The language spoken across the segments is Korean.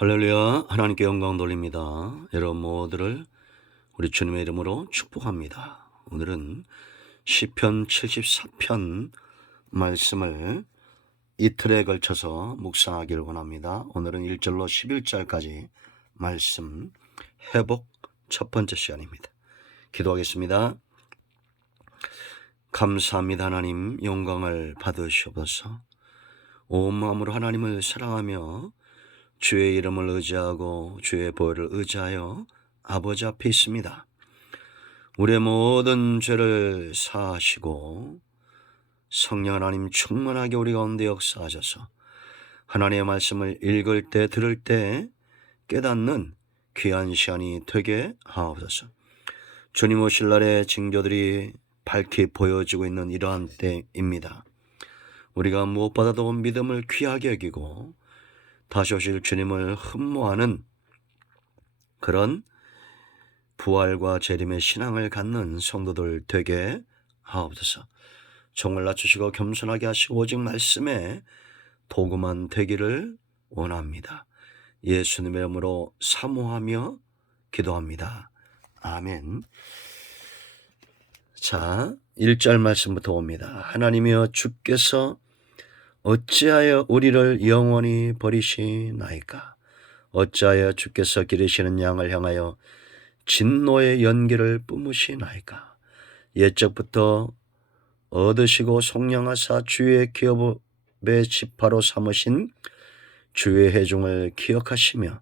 할렐루야. 하나님께 영광 돌립니다. 여러분 모두를 우리 주님의 이름으로 축복합니다. 오늘은 시편 74편 말씀을 이틀에 걸쳐서 묵상하기를 원합니다. 오늘은 1절로 11절까지 말씀 회복 첫 번째 시간입니다. 기도하겠습니다. 감사합니다. 하나님, 영광을 받으시옵소서. 온 마음으로 하나님을 사랑하며 주의 이름을 의지하고 주의 보혈을 의지하여 아버지 앞에 있습니다. 우리의 모든 죄를 사하시고 성령 하나님 충만하게 우리 가운데 역사하셔서 하나님의 말씀을 읽을 때 들을 때 깨닫는 귀한 시간이 되게 하옵소서. 주님 오실 날의 징조들이 밝히 보여지고 있는 이러한 때입니다. 우리가 무엇보다도 믿음을 귀하게 여기고 다시 오실 주님을 흠모하는 그런 부활과 재림의 신앙을 갖는 성도들 되게 하옵소서. 종을 낮추시고 겸손하게 하시고 오직 말씀에 도구만 되기를 원합니다. 예수님의 이름으로 사모하며 기도합니다. 아멘. 자, 1절 말씀부터 옵니다. 하나님이여, 주께서 어찌하여 우리를 영원히 버리시나이까? 어찌하여 주께서 기르시는 양을 향하여 진노의 연기를 뿜으시나이까? 옛적부터 얻으시고 속량하사 주의 기업의 지파로 삼으신 주의 회중을 기억하시며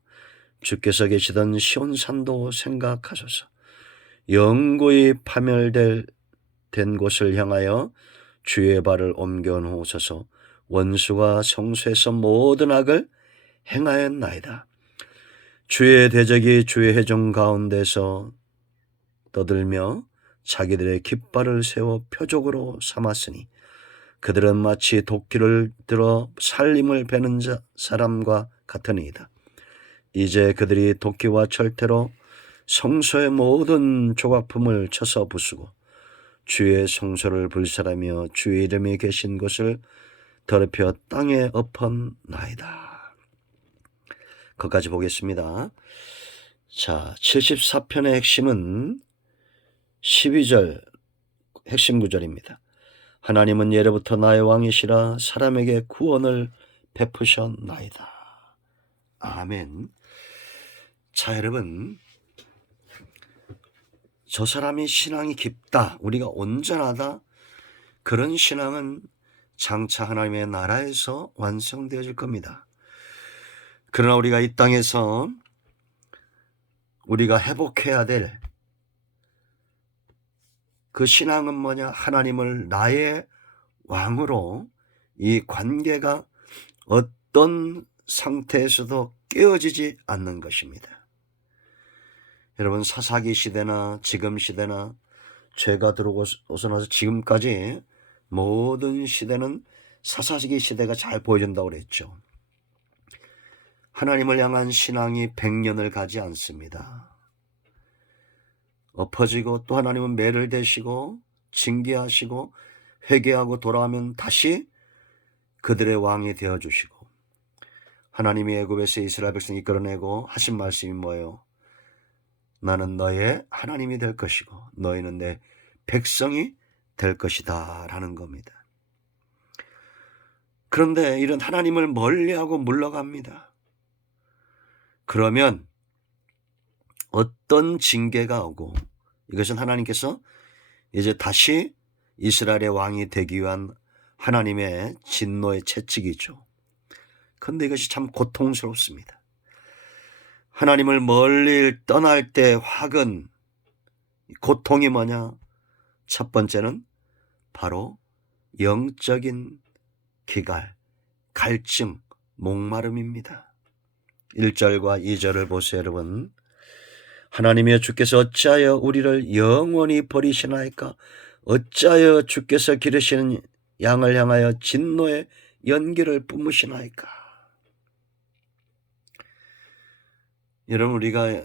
주께서 계시던 시온산도 생각하소서. 영구히 파멸된 곳을 향하여 주의 발을 옮겨 놓으소서. 원수가 성소에서 모든 악을 행하였나이다. 주의 대적이 주의 회중 가운데서 떠들며 자기들의 깃발을 세워 표적으로 삼았으니 그들은 마치 도끼를 들어 살림을 베는 사람과 같으니이다. 이제 그들이 도끼와 철퇴로 성소의 모든 조각품을 쳐서 부수고 주의 성소를 불살하며 주의 이름이 계신 곳을 더럽혀 땅에 엎었나이다. 거기까지 보겠습니다. 자, 74편의 핵심은 12절 핵심 구절입니다. 하나님은 예로부터 나의 왕이시라 사람에게 구원을 베푸셨나이다. 아멘. 자, 여러분, 저 사람이 신앙이 깊다, 우리가 온전하다, 그런 신앙은 장차 하나님의 나라에서 완성되어질 겁니다. 그러나 우리가 이 땅에서 우리가 회복해야 될 그 신앙은 뭐냐? 하나님을 나의 왕으로 이 관계가 어떤 상태에서도 깨어지지 않는 것입니다. 여러분, 사사기 시대나 지금 시대나 죄가 들어오고 나서 지금까지 모든 시대는 사사기 시대가 잘 보여준다고 그랬죠. 하나님을 향한 신앙이 100년을 가지 않습니다. 엎어지고 또 하나님은 매를 대시고 징계하시고 회개하고 돌아오면 다시 그들의 왕이 되어주시고, 하나님이 애굽에서 이스라엘 백성 이끌어내고 하신 말씀이 뭐예요? 나는 너의 하나님이 될 것이고 너희는 내 백성이 될 것이다 라는 겁니다. 그런데 이런 하나님을 멀리하고 물러갑니다. 그러면 어떤 징계가 오고, 이것은 하나님께서 이제 다시 이스라엘의 왕이 되기 위한 하나님의 진노의 채찍이죠. 그런데 이것이 참 고통스럽습니다. 하나님을 멀리 떠날 때 화근, 고통이 뭐냐? 첫 번째는 바로 영적인 기갈, 갈증, 목마름입니다. 1절과 2절을 보세요, 여러분. 하나님이여, 주께서 어찌하여 우리를 영원히 버리시나이까? 어찌하여 주께서 기르시는 양을 향하여 진노의 연기를 뿜으시나이까? 여러분, 우리가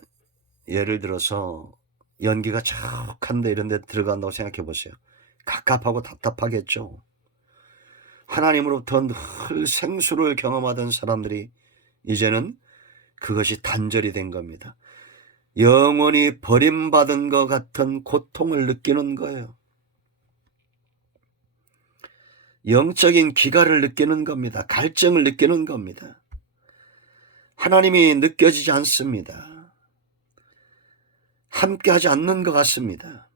예를 들어서 연기가 척한데 이런 데 들어간다고 생각해 보세요. 갑갑하고 답답하겠죠. 하나님으로부터 늘 생수를 경험하던 사람들이 이제는 그것이 단절이 된 겁니다. 영원히 버림받은 것 같은 고통을 느끼는 거예요. 영적인 기갈을 느끼는 겁니다. 갈증을 느끼는 겁니다. 하나님이 느껴지지 않습니다. 함께하지 않는 것 같습니다.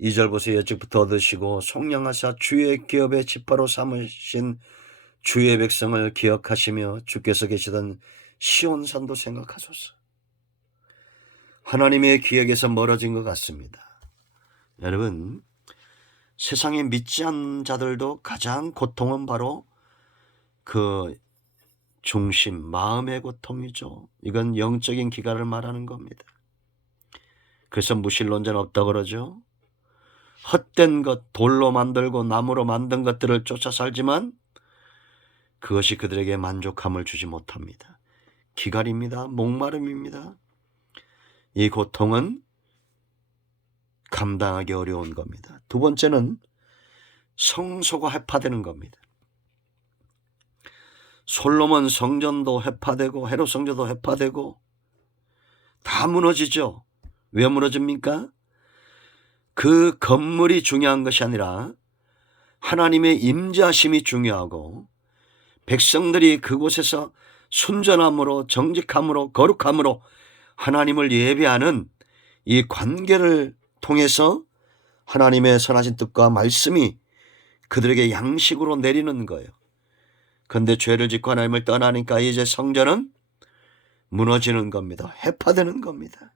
2절 보세요. 여쪽부터 얻으시고 속량하사 주의 기업의 지파로 삼으신 주의 백성을 기억하시며 주께서 계시던 시온산도 생각하소서. 하나님의 기억에서 멀어진 것 같습니다. 여러분, 세상에 믿지 않는 자들도 가장 고통은 바로 그 중심, 마음의 고통이죠. 이건 영적인 기갈을 말하는 겁니다. 그래서 무신론자는 없다고 그러죠. 헛된 것, 돌로 만들고 나무로 만든 것들을 쫓아 살지만 그것이 그들에게 만족함을 주지 못합니다. 기갈입니다. 목마름입니다. 이 고통은 감당하기 어려운 겁니다. 두 번째는 성소가 회파되는 겁니다. 솔로몬 성전도 회파되고 헤롯 성전도 회파되고 다 무너지죠. 왜 무너집니까? 그 건물이 중요한 것이 아니라 하나님의 임재하심이 중요하고 백성들이 그곳에서 순전함으로 정직함으로 거룩함으로 하나님을 예배하는 이 관계를 통해서 하나님의 선하신 뜻과 말씀이 그들에게 양식으로 내리는 거예요. 그런데 죄를 짓고 하나님을 떠나니까 이제 성전은 무너지는 겁니다. 회파되는 겁니다.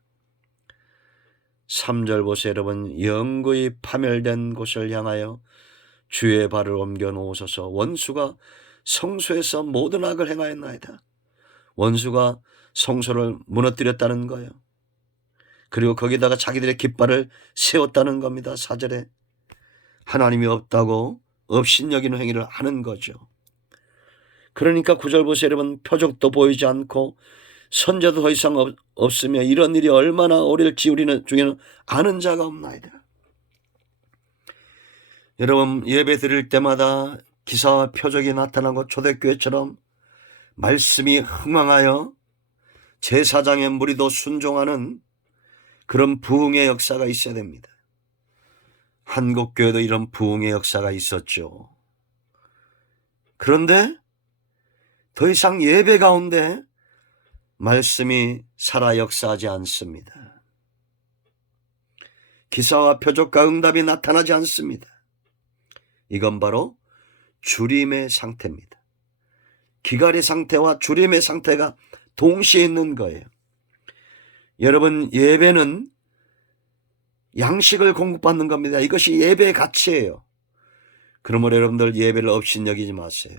3절 보세요. 여러분, 영구히 파멸된 곳을 향하여 주의 발을 옮겨 놓으소서. 원수가 성소에서 모든 악을 행하였나이다. 원수가 성소를 무너뜨렸다는 거예요. 그리고 거기다가 자기들의 깃발을 세웠다는 겁니다. 4절에 하나님이 없다고 업신여기는 행위를 하는 거죠. 그러니까 9절 보세요. 여러분, 표적도 보이지 않고 선자도 더 이상 없으며 이런 일이 얼마나 오릴지 우리는 중에는 아는 자가 없나이다. 여러분, 예배 드릴 때마다 기사와 표적이 나타나고 초대교회처럼 말씀이 흥황하여 제사장의 무리도 순종하는 그런 부흥의 역사가 있어야 됩니다. 한국교회도 이런 부흥의 역사가 있었죠. 그런데 더 이상 예배 가운데 말씀이 살아 역사하지 않습니다. 기사와 표적과 응답이 나타나지 않습니다. 이건 바로 주림의 상태입니다. 기갈의 상태와 주림의 상태가 동시에 있는 거예요. 여러분, 예배는 양식을 공급받는 겁니다. 이것이 예배의 가치예요. 그러므로 여러분들 예배를 업신여기지 마세요.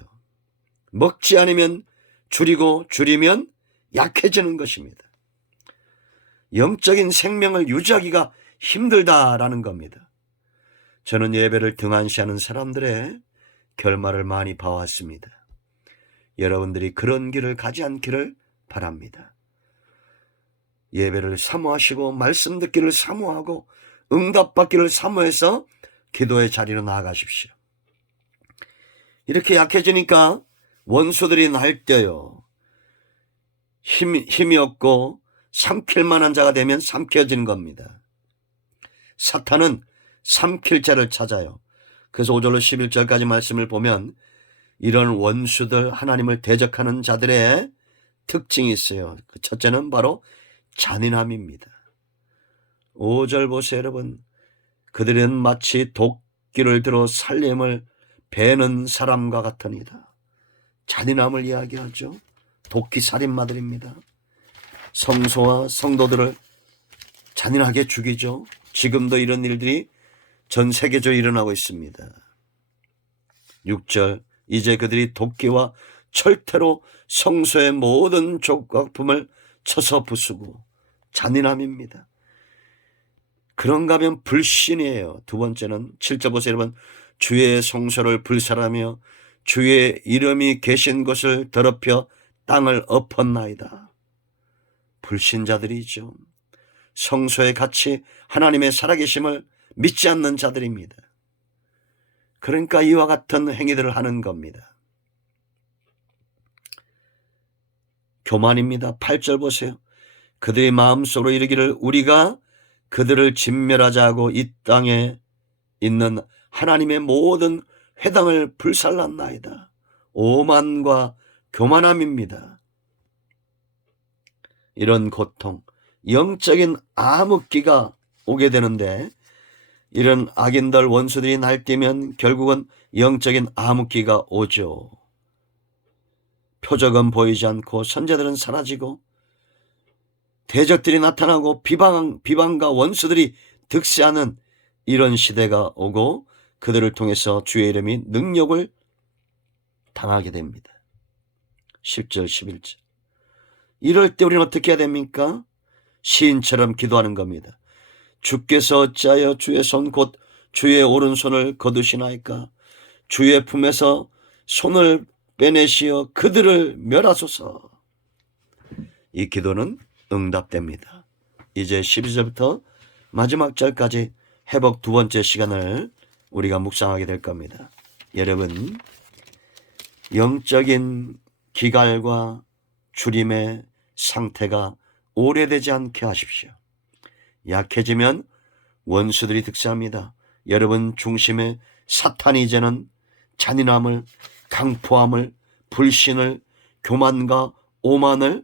먹지 않으면 줄이고 줄이면 약해지는 것입니다. 영적인 생명을 유지하기가 힘들다라는 겁니다. 저는 예배를 등한시하는 사람들의 결말을 많이 봐왔습니다. 여러분들이 그런 길을 가지 않기를 바랍니다. 예배를 사모하시고 말씀 듣기를 사모하고 응답받기를 사모해서 기도의 자리로 나아가십시오. 이렇게 약해지니까 원수들이 날뛰어요. 힘이 없고 삼킬 만한 자가 되면 삼켜지는 겁니다. 사탄은 삼킬 자를 찾아요. 그래서 5절로 11절까지 말씀을 보면 이런 원수들, 하나님을 대적하는 자들의 특징이 있어요. 그 첫째는 바로 잔인함입니다. 5절 보세요, 여러분. 그들은 마치 도끼를 들어 살림을 베는 사람과 같으니다. 잔인함을 이야기하죠. 도끼 살인마들입니다. 성소와 성도들을 잔인하게 죽이죠. 지금도 이런 일들이 전 세계적으로 일어나고 있습니다. 6절, 이제 그들이 도끼와 철퇴로 성소의 모든 조각품을 쳐서 부수고, 잔인함입니다. 그런가 하면 불신이에요. 두 번째는 7절 보세요, 여러분. 주의 성소를 불살하며 주의 이름이 계신 곳을 더럽혀 땅을 엎었나이다. 불신자들이죠. 성소의 가치, 하나님의 살아계심을 믿지 않는 자들입니다. 그러니까 이와 같은 행위들을 하는 겁니다. 교만입니다. 8절 보세요. 그들의 마음속으로 이르기를 우리가 그들을 진멸하자 하고 이 땅에 있는 하나님의 모든 회당을 불살랐나이다. 오만과 교만함입니다. 이런 고통, 영적인 암흑기가 오게 되는데 이런 악인들 원수들이 날뛰면 결국은 영적인 암흑기가 오죠. 표적은 보이지 않고 선제들은 사라지고 대적들이 나타나고 비방과 원수들이 득세하는 이런 시대가 오고 그들을 통해서 주의 이름이 능력을 당하게 됩니다. 10절 11절. 이럴 때 우리는 어떻게 해야 됩니까? 시인처럼 기도하는 겁니다. 주께서 어찌하여 주의 손 곧 주의 오른손을 거두시나이까? 주의 품에서 손을 빼내시어 그들을 멸하소서. 이 기도는 응답됩니다. 이제 12절부터 마지막 절까지 회복 두 번째 시간을 우리가 묵상하게 될 겁니다. 여러분, 영적인 기갈과 주림의 상태가 오래되지 않게 하십시오. 약해지면 원수들이 득세합니다. 여러분 중심에 사탄이 이제는 잔인함을, 강포함을, 불신을, 교만과 오만을,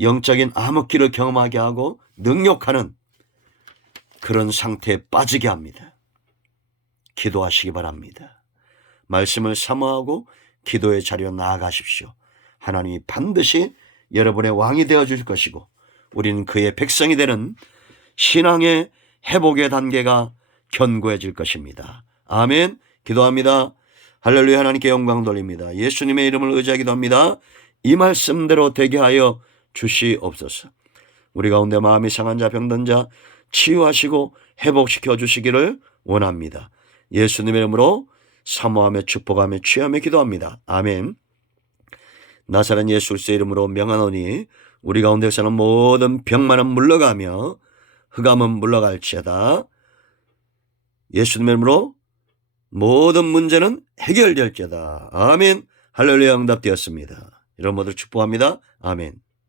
영적인 암흑기를 경험하게 하고 능욕하는 그런 상태에 빠지게 합니다. 기도하시기 바랍니다. 말씀을 사모하고 기도의 자리로 나아가십시오. 하나님이 반드시 여러분의 왕이 되어줄 것이고 우리는 그의 백성이 되는 신앙의 회복의 단계가 견고해질 것입니다. 아멘. 기도합니다. 할렐루야. 하나님께 영광 돌립니다. 예수님의 이름을 의지하기도 합니다. 이 말씀대로 되게 하여 주시옵소서. 우리 가운데 마음이 상한 자, 병든 자 치유하시고 회복시켜 주시기를 원합니다. 예수님의 이름으로 사모하며 축복하며 취하며 기도합니다. 아멘. 나사렛 예수 그리스도의 이름으로 명하노니 우리 가운데 사는 모든 병만은 물러가며 흑암은 물러갈지어다. 예수님의 이름으로 모든 문제는 해결될지어다. 아멘. 할렐루야. 응답되었습니다. 여러분 모두 축복합니다. 아멘.